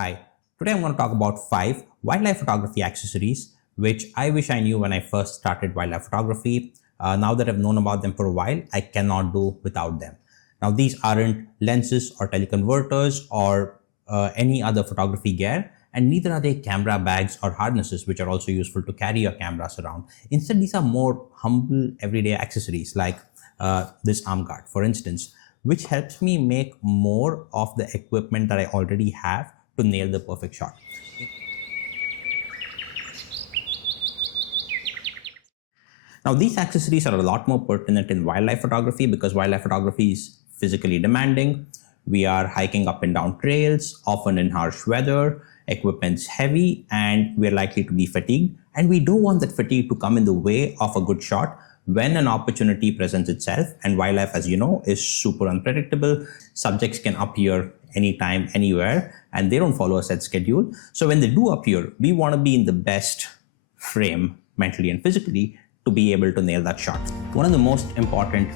Hi, today I'm going to talk about 5 wildlife photography accessories which I wish I knew when I first started wildlife photography. Now that I've known about them for a while, I cannot do without them. Now these aren't lenses or teleconverters or any other photography gear, and neither are they camera bags or harnesses which are also useful to carry your cameras around. Instead, these are more humble everyday accessories like this arm guard, for instance, which helps me make more of the equipment that I already have to nail the perfect shot. Now, these accessories are a lot more pertinent in wildlife photography because wildlife photography is physically demanding. We are hiking up and down trails, often in harsh weather, equipment's heavy, and we're likely to be fatigued. And we don't want that fatigue to come in the way of a good shot when an opportunity presents itself. And wildlife, as you know, is super unpredictable. Subjects can appear anytime, anywhere, and they don't follow a set schedule. So when they do appear, we want to be in the best frame mentally and physically to be able to nail that shot. One of the most important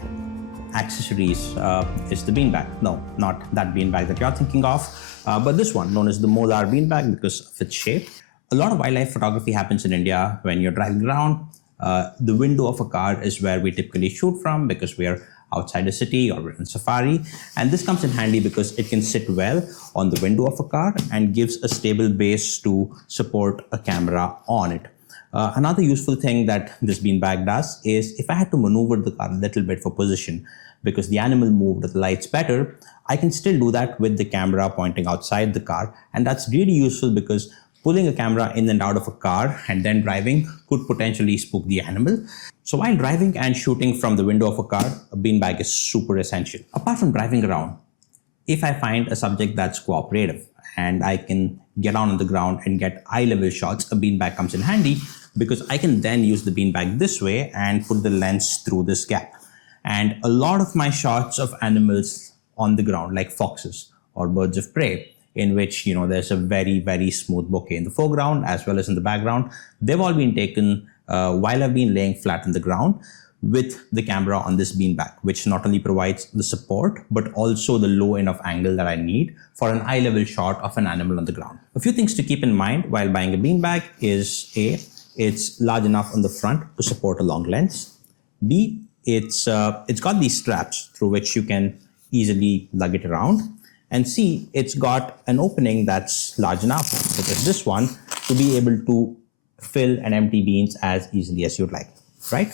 accessories is the beanbag. No, not that beanbag that you're thinking of, but this one, known as the molar beanbag because of its shape. A lot of wildlife photography happens in India when you're driving around. The window of a car is where we typically shoot from because we are outside a city or we're in safari. And this comes in handy because it can sit well on the window of a car and gives a stable base to support a camera on it. Another useful thing that this beanbag does is if I had to maneuver the car a little bit for position because the animal moved or the lights better, I can still do that with the camera pointing outside the car. And that's really useful because pulling a camera in and out of a car and then driving could potentially spook the animal. So while driving and shooting from the window of a car, a beanbag is super essential. Apart from driving around, if I find a subject that's cooperative and I can get down on the ground and get eye-level shots, a beanbag comes in handy because I can then use the beanbag this way and put the lens through this gap. And a lot of my shots of animals on the ground, like foxes or birds of prey, in which there's a very, very smooth bouquet in the foreground as well as in the background, they've all been taken while I've been laying flat on the ground with the camera on this beanbag, which not only provides the support, but also the low enough angle that I need for an eye-level shot of an animal on the ground. A few things to keep in mind while buying a beanbag is A, it's large enough on the front to support a long lens. B, it's got these straps through which you can easily lug it around. And C, it's got an opening that's large enough, such as this one, to be able to fill and empty beans as easily as you'd like, right?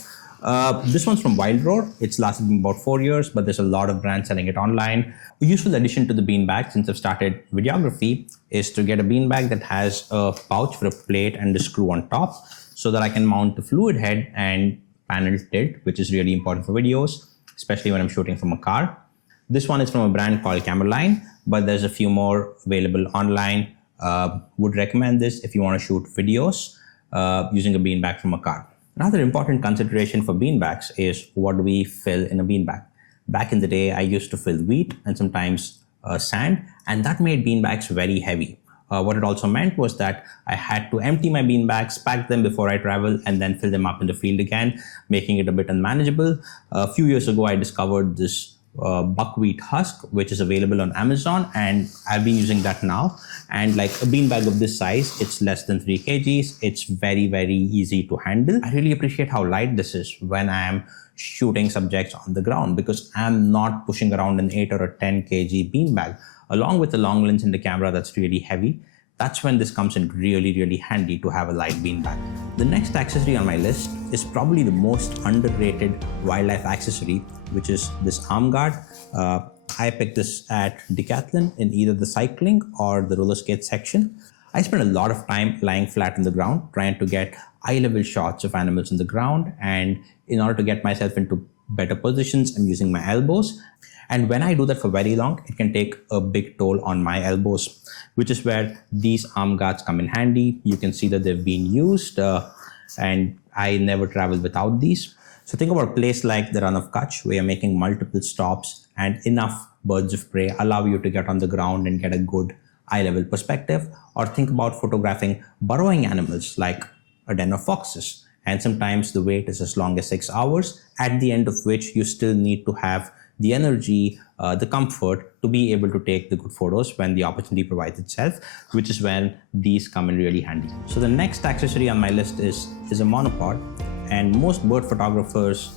This one's from Wild Road. It's lasted me about 4 years, but there's a lot of brands selling it online. A useful addition to the beanbag since I've started videography is to get a beanbag that has a pouch for a plate and a screw on top so that I can mount the fluid head and panel tilt, which is really important for videos, especially when I'm shooting from a car. This one is from a brand called Cameraline, but there's a few more available online. Would recommend this if you want to shoot videos using a beanbag from a car. Another important consideration for beanbags is what do we fill in a beanbag. Back in the day, I used to fill wheat and sometimes sand, and that made beanbags very heavy. What it also meant was that I had to empty my beanbags, pack them before I travel, and then fill them up in the field again, making it a bit unmanageable. A few years ago, I discovered this buckwheat husk, which is available on Amazon, and I've been using that now. And like a beanbag of this size, it's less than 3 kgs. It's very, very easy to handle. I really appreciate how light this is when I am shooting subjects on the ground because I'm not pushing around an 8 or a 10 kg beanbag along with the long lens and the camera that's really heavy. That's when this comes in really, really handy to have a light beanbag. The next accessory on my list is probably the most underrated wildlife accessory, which is this arm guard. I picked this at Decathlon in either the cycling or the roller skate section. I spent a lot of time lying flat on the ground trying to get eye-level shots of animals on the ground, and in order to get myself into better positions, I'm using my elbows. And when I do that for very long, it can take a big toll on my elbows, which is where these arm guards come in handy. You can see that they've been used and I never travel without these. So think about a place like the Run of Kutch where you're making multiple stops and enough birds of prey allow you to get on the ground and get a good eye-level perspective. Or think about photographing burrowing animals like a den of foxes. And sometimes the wait is as long as 6 hours, at the end of which you still need to have the energy, the comfort to be able to take the good photos when the opportunity provides itself, which is when these come in really handy. So the next accessory on my list is a monopod, and most bird photographers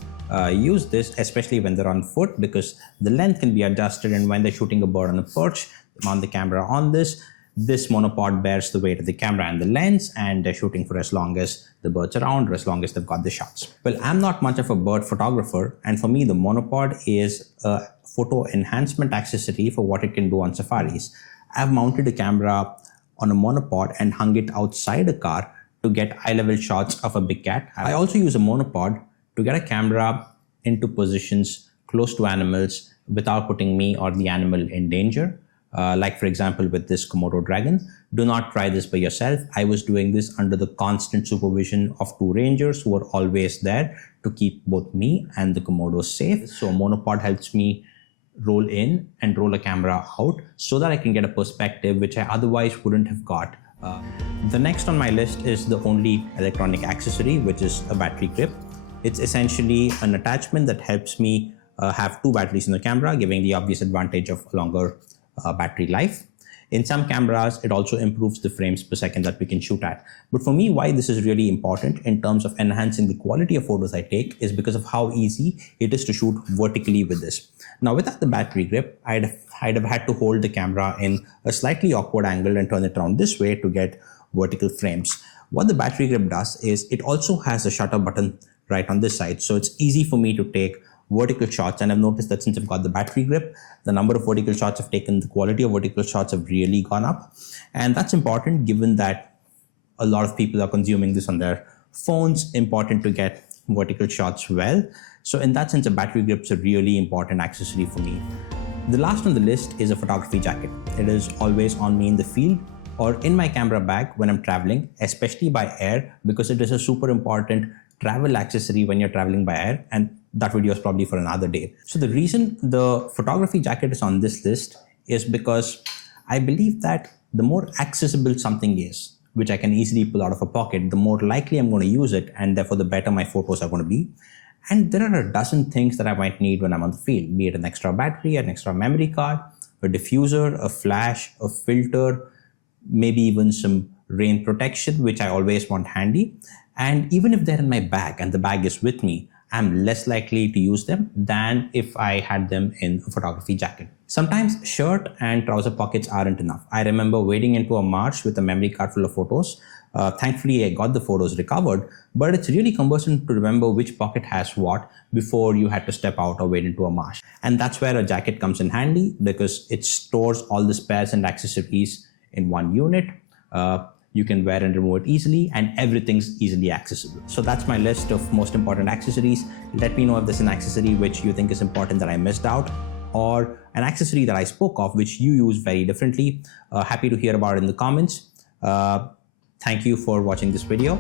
use this, especially when they're on foot, because the length can be adjusted, and when they're shooting a bird on a perch, mount the camera on this monopod bears the weight of the camera and the lens, and they're shooting for as long as the bird's around or as long as they've got the shots. Well, I'm not much of a bird photographer, and for me the monopod is a photo enhancement accessory for what it can do on safaris. I've mounted a camera on a monopod and hung it outside a car to get eye-level shots of a big cat. I also use a monopod to get a camera into positions close to animals without putting me or the animal in danger. Like for example with this Komodo dragon. Do not try this by yourself. I was doing this under the constant supervision of 2 rangers who were always there to keep both me and the Komodo safe. So a monopod helps me roll in and roll a camera out so that I can get a perspective which I otherwise wouldn't have got. The next on my list is the only electronic accessory, which is a battery grip. It's essentially an attachment that helps me have 2 batteries in the camera, giving the obvious advantage of longer battery life. In some cameras, it also improves the frames per second that we can shoot at. But for me, why this is really important in terms of enhancing the quality of photos I take is because of how easy it is to shoot vertically with this. Now, without the battery grip, I'd have had to hold the camera in a slightly awkward angle and turn it around this way to get vertical frames. What the battery grip does is it also has a shutter button right on this side. So it's easy for me to take vertical shots, and I've noticed that since I've got the battery grip, the number of vertical shots I've taken, the quality of vertical shots have really gone up. And that's important given that a lot of people are consuming this on their phones. Important to get vertical shots well. So in that sense, a battery grip's a really important accessory for me. The last on the list is a photography jacket. It is always on me in the field or in my camera bag when I'm traveling, especially by air, because it is a super important travel accessory when you're traveling by air, and that video is probably for another day. So the reason the photography jacket is on this list is because I believe that the more accessible something is, which I can easily pull out of a pocket, the more likely I'm going to use it, and therefore the better my photos are going to be. And there are a dozen things that I might need when I'm on the field, be it an extra battery, an extra memory card, a diffuser, a flash, a filter, maybe even some rain protection, which I always want handy. And even if they're in my bag and the bag is with me, I'm less likely to use them than if I had them in a photography jacket. Sometimes shirt and trouser pockets aren't enough. I remember wading into a marsh with a memory card full of photos. Thankfully, I got the photos recovered, but it's really cumbersome to remember which pocket has what before you had to step out or wade into a marsh. And that's where a jacket comes in handy because it stores all the spares and accessories in one unit. You can wear and remove it easily, and everything's easily accessible. So that's my list of most important accessories. Let me know if there's an accessory which you think is important that I missed out, or an accessory that I spoke of which you use very differently. Happy to hear about it in the comments. Thank you for watching this video.